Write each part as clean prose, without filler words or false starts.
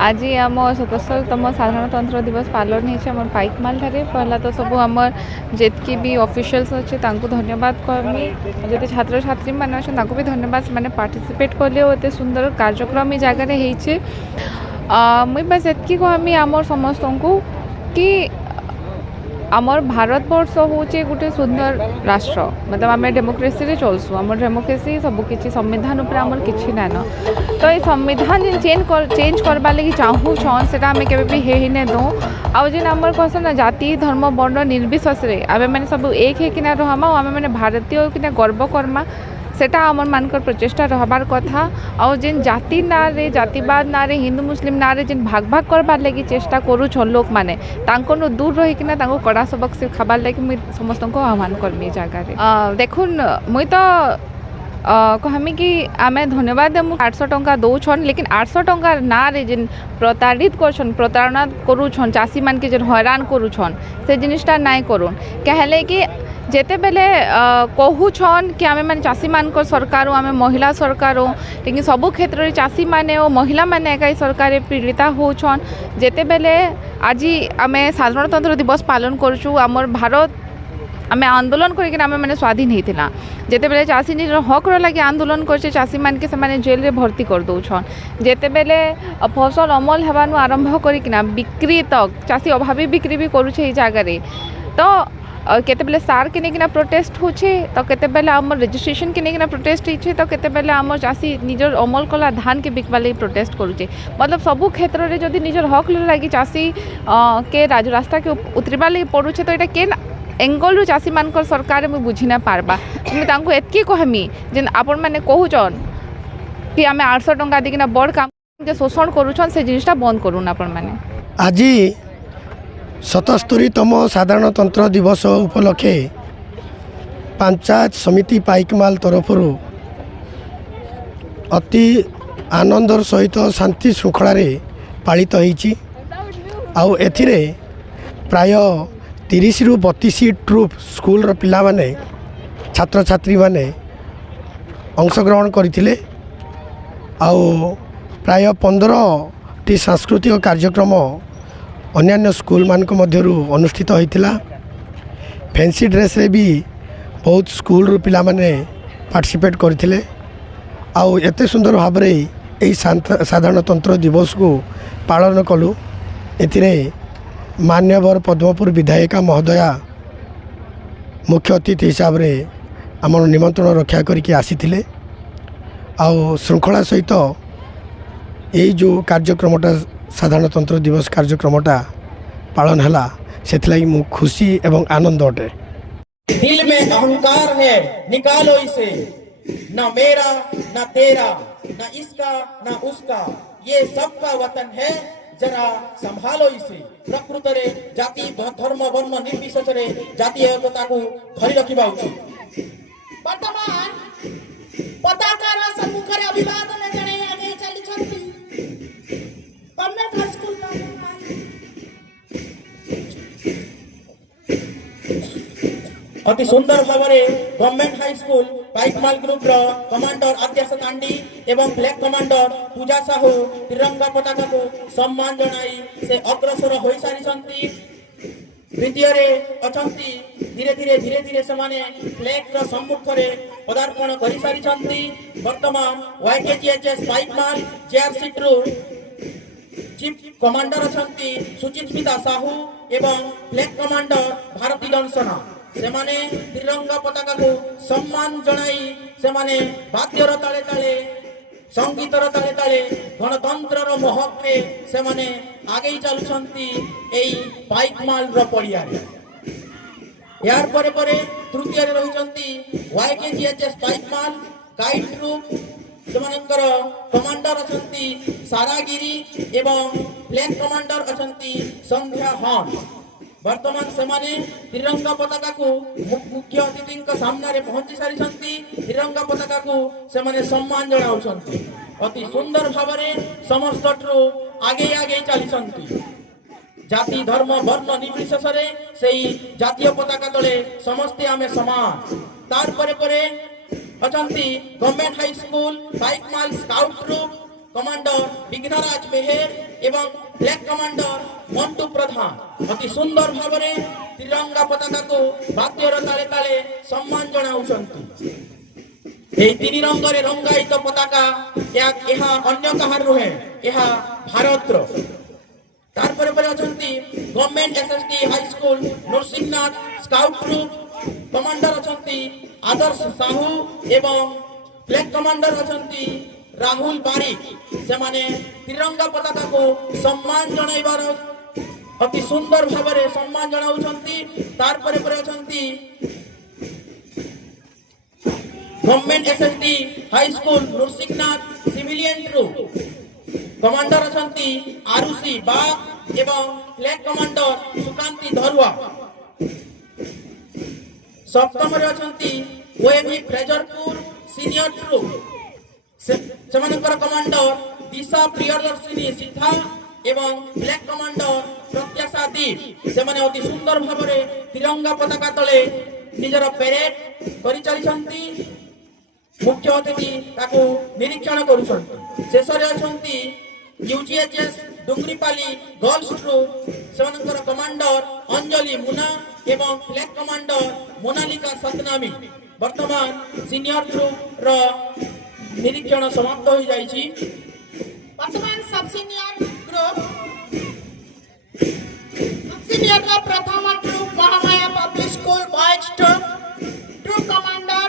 आज आम 77तम साधारणतंत्र दिवस पालन होम पाइकमाल ठारे पहला तो सब आम जितकी भी ऑफिशियल्स अच्छे धन्यवाद कहमी जो छात्र छात्री मैंने अच्छे भी धन्यवाद से पार्टिसिपेट कले और एत सुंदर कार्यक्रम जगार मुई बस एतकी कहमी आम समस्त को कि आमर भारत वर्ष हूँ गोटे सुंदर राष्ट्र मतलब आम डेमोक्रेसी रे चलसु आम डेमोक्रेसी सबकि संविधान उपर आमर कि नान तो ये संविधान चेंज करवा लगी चाहून से आम के भी नहीं दो आउ जेन आमर कस ना जाति धर्म वर्ण निर्विशेष आम मैंने सब एक होना रहा आम मैंने भारतीय कि गर्व करमा सेटा आमर मानकर प्रचेषा रहार कथा आउ जेन जाति ना रे जातिवाद ना रे हिंदू मुस्लिम ना रे जेन भाग भाग करबार लगी चेष्टा करूछन लोक माने तांको दूर रहीकिना तांको कड़ा सबक से खाबार लगी मुई समस्त को आह्वान करमी जगह देखुन मुई तो कहमी कि आम धन्यवाद देमु 800 टंका दौछन लेकिन 800 टंका ना रे जेन प्रताड़ित करछन प्रताड़ना करूछन चाषी मान के जेन हैरान करूछन से जिनिसटा नाई करूँ कहले कि जेते बेले कहूछन कि आमे माने चाषी मान को सरकार आमे महिला सरकार लेकिन सबु क्षेत्र में चाषी माने और महिला माने एकाई सरकार पीड़िता होछन जेते बेले आज आमे साधारणतंत्र दिवस पालन करछु आमर भारत आमे आंदोलन करके आमे माने स्वाधीन होता जेते बेले चाषी निज हक लगे आंदोलन करछे चाषी मान के से जेल रे भर्ती कर दौछन जेते बेले फसल अमल हेबानु आरंभ करिकिना बिक्री तक चाषी अभावी बिक्री भी करूछे ई जगह तो केते बेले सार के नेकिना प्रोटेस्ट होछे तो केते बेले आम रजिस्ट्रेशन के नेकिना प्रोटेस्ट होछे तो केते बेले आम चाषी निजर अमल कला धान के बिकवा लगी प्रोटेस्ट करूछे मतलब सबु क्षेत्र में जदि निजर हक लगी चाषी के राजरास्ता के उतरवा लगी पड़ुछे तो ये के एंगल रु चाषी मान सरकार मुझे बुझी ना पारबा मुझे एतकी कहमी जे आपण मैंने कहूचन कि आम 800 टंका देकिना बड़ काम जे शोषण करूछन से जिनिसटा बंद करूँ आपण मैंने आज 77तम साधारणतंत्र दिवस उपलक्षे पंचायत समिति पाइकमाल तरफ अति आनंदर सहित शांति श्रृंखला पालित होईची आउ एथिरे प्राय 30 रु 32 ट्रुप स्कूल पिला माने छात्र छात्री माने अंशग्रहण करथिले आउ प्राय 15टी सांस्कृतिक कार्यक्रम अन्यान्य स्कूल मानक मध्यरु अनुष्ठित होइतिला फैंसी ड्रेस रे भी बहुत स्कूल रो पिला माने पार्टिसिपेट करथिले आउ एते सुंदर भाव रे एई साधारणतंत्र दिवस को पालन कलु एथिरे मान्यवर पद्मपुर विधायिका महोदया मुख्य अतिथि हिसाब रे आमर निमंत्रण रक्षा करके आसीथिले आउ श्रृंखला सहित यही जो कार्यक्रमटा साधारणतंत्र दिवस कार्यक्रमटा पालन है से मु खुशी एवं आनंद अटे। दिल में अहंकार है निकालो इसे न मेरा न तेरा न इसका न उसका ये सबका वतन है जरा संभालो इसे प्रकृत रे जाति धर्म वर्ण निर्विशेष रे जातीय एकता को धरी रखिबा उचित वर्तमान पताकार सम्मुख रे अभिवादन जणे आगे चली छथि गवर्नमेंट हाई स्कूल अति सुंदर भाव government high school Paikmal group रो कमांडर आद्याश तांडी एवं ब्लैक कमांडर पूजा साहू तिरंगा पताका को सम्मान जनाई से अग्रसर होई सारी द्वितीय रे अछंती धीरे धीरे से माने फ्लैग रो सम्मुख रे पदार्पण करि सारी वर्तमान YKGHS Paikmal JRC troop chief commander अछंती सुचिस्मिता साहू एवं फ्लैग कमांडर भारती जॉनसन से माने तिरंगा पताका को सम्मान जनाई से माने वाद्यर ताले ताले संगीतर ताले ताले गणतंत्र महक रे से माने आगे चलुछंती एई पाइकमाल रो पड़िया रे यार परे परे तृतीय रे रहिचंती वाईकेजीएचएस पाइकमाल गाइड ग्रुप सेमानकर कमांडर अछंती सारागिरी एवं प्लेन कमांडर अछंती संध्या हॉन वर्तमान सेमाने तिरंगा पताका को मुख्य अतिथि सामने रे पहुंची सारी तिरंगा पताका को सेमाने सम्मान जनाउछंती अति सुंदर भाव समस्त आगे आगे चली जाति धर्म वर्ण निर्विशेष से जातीय पताका तले समस्ते आमे समान तार परे परे अछंती government high school Paikmal scout group commander Bighnaraj Meher এবং ব্ল্যাক কমান্ডর মন্টু প্রধান অতি সুন্দর ভাবে ত্রিরঙ্গা পতাকাକୁ ବାଦ୍ୟର ତାଳେ ତାଳେ ସମ୍ମାନ ଜଣାଉଛନ୍ତି। এই ତିନି ରଙ୍ଗରେ ରଙ୍ଗାୟିତ ପତାକା ଏହା ଅନ୍ୟ କାହାର ନୁହେଁ, ଏହା ଭାରତର। ତାରପରେ ପରେ ଅଛନ୍ତି government SSD high school Nrusinghanath scout group commander ଅଛନ୍ତି ଆଦର୍ଶ ସାହୁ ଏବଂ ବ୍ଲ୍ୟାକ କମାଣ୍ଡର ଅଛନ୍ତି ରାହୁଲ ବାରିକ। ସେମାନେ ତ୍ରିରଙ୍ଗା ପତାକାକୁ ସମ୍ମାନ ଜଣାଇବାର ଅତି ସୁନ୍ଦର ଭାବରେ ସମ୍ମାନ ଜଣାଉଛନ୍ତି। ତାରପରେ ପରେ ଅଛନ୍ତି government SSD high school Nrusinghnath civilian group commander अछंती आरुषि बाग एवं फ्लैग कमांडर सुकांती धरुआ। सप्तम रे अछंती ओएवी फ्रेजरपुर सीनियर ग्रुप सेमानकर कमांडर दिशा प्रियदर्शिनी सिद्धा एवं ब्लैक कमांडर प्रत्याशा दीप। सेमाने अति सुंदर भाବରେ तिरंगा पताका तले निजर पेरेड करि चलिसंती। मुख्य अतिथि ताकू निरीक्षण करुछंती। शेषरे अछंती यूजीएचएस डुंगरीपाली गर्ल्स ग्रुप सेमानकर कमांडर अंजलि मुना एवं फ्लैग कमांडर मोनालिका सतनामी। वर्तमान सीनियर ग्रुप रो निरीक्षण समाप्त हो जाइछि। वर्तमान सब सीनियर ग्रुप सीनियर का प्रथम group Mahamaya public school boys troop commander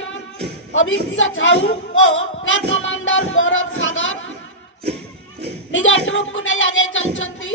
Abhiksha Jhau और फ्लैग कमांडर गौरव सागर निज ट्रूप को नहीं आगे चलचंती।